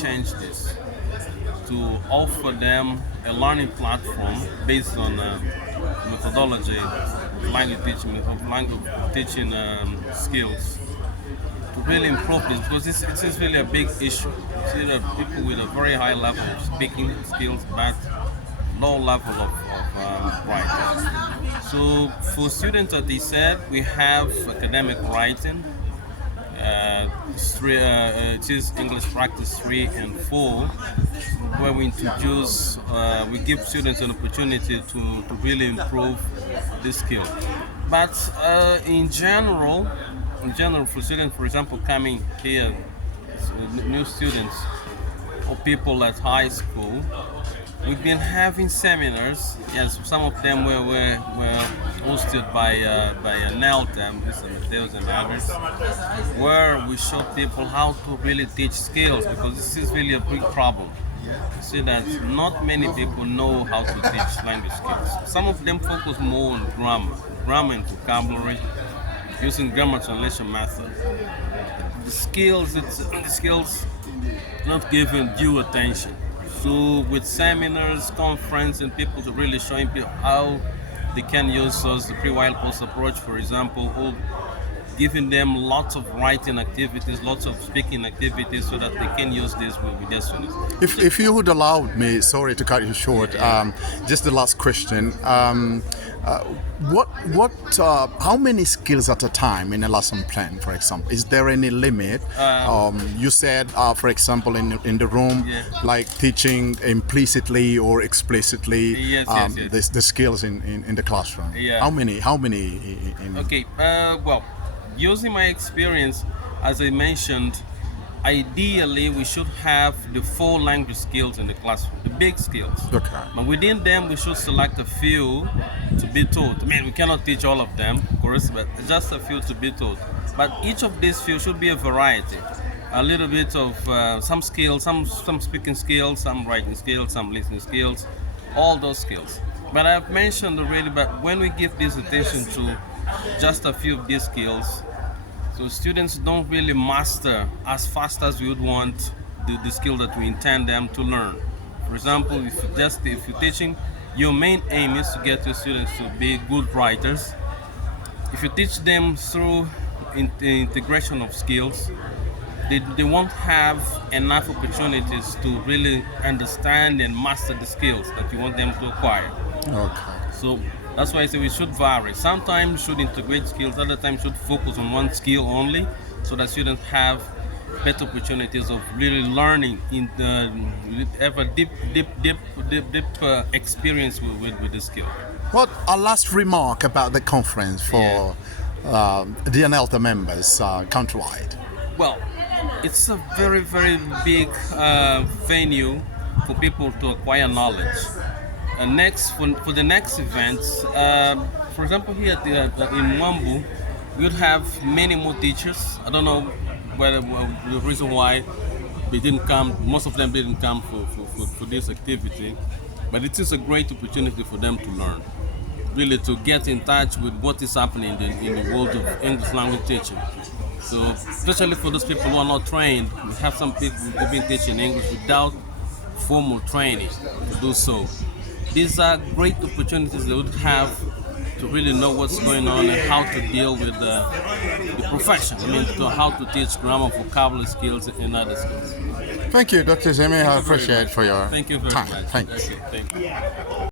change this to offer them a learning platform based on methodology, language teaching skills to really improve this, because this is really a big issue. See that people with a very high level of speaking skills but low level of writing. So for students, as they said, we have academic writing. It is English practice 3 and 4, where we introduce, we give students an opportunity to really improve this skill. But in general, for students, for example, coming here, new students or people at high school, we've been having seminars. Yes, some of them were hosted by NELTA, Mr. Mateus and others, where we show people how to really teach skills, because this is really a big problem. You see that not many people know how to teach language skills. Some of them focus more on grammar and vocabulary, using grammar translation method. The skills not given due attention. So with seminars, conference, and people to really showing people how they can use the pre-while post approach, for example, or giving them lots of writing activities, lots of speaking activities, so that they can use this with their students. If you would allow me, sorry to cut you short, just the last question. How many skills at a time in a lesson plan, for example? Is there any limit? You said, for example, in the room, Yeah. like teaching implicitly or explicitly, Yes. the skills in the classroom. Yeah. How many? Okay, well, using my experience, as I mentioned, ideally we should have the 4 language skills in the classroom, the big skills. Okay. But within them, we should select a few to be taught. I mean, we cannot teach all of them, of course, but just a few to be taught. But each of these few should be a variety. A little bit of some skills, some speaking skills, some writing skills, some listening skills, all those skills. But I've mentioned already, but when we give this attention to just a few of these skills, so students don't really master as fast as we would want the skill that we intend them to learn. For example, if you're teaching, your main aim is to get your students to be good writers. If you teach them through the integration of skills, they won't have enough opportunities to really understand and master the skills that you want them to acquire. Okay. So that's why I say we should vary. Sometimes should integrate skills, other times should focus on one skill only, so that students have better opportunities of really learning in the have a deep experience with the skill. What a last remark about the conference for the NELTA members countrywide. Well, it's a very, very big venue for people to acquire knowledge. And next, for the next events, for example, here in Mwambu, we would have many more teachers. I don't know whether the reason why they didn't come, most of them didn't come for this activity, but it is a great opportunity for them to learn, really to get in touch with what is happening in the world of English language teaching. So, especially for those people who are not trained, we have some people who've been teaching English without formal training to do so. These are great opportunities they would have to really know what's going on and how to deal with the profession. I mean, how to teach grammar, vocabulary skills, and other skills. Thank you, Dr. Zemi. I appreciate for your Thank you very time. much. Thanks. Okay, thank you.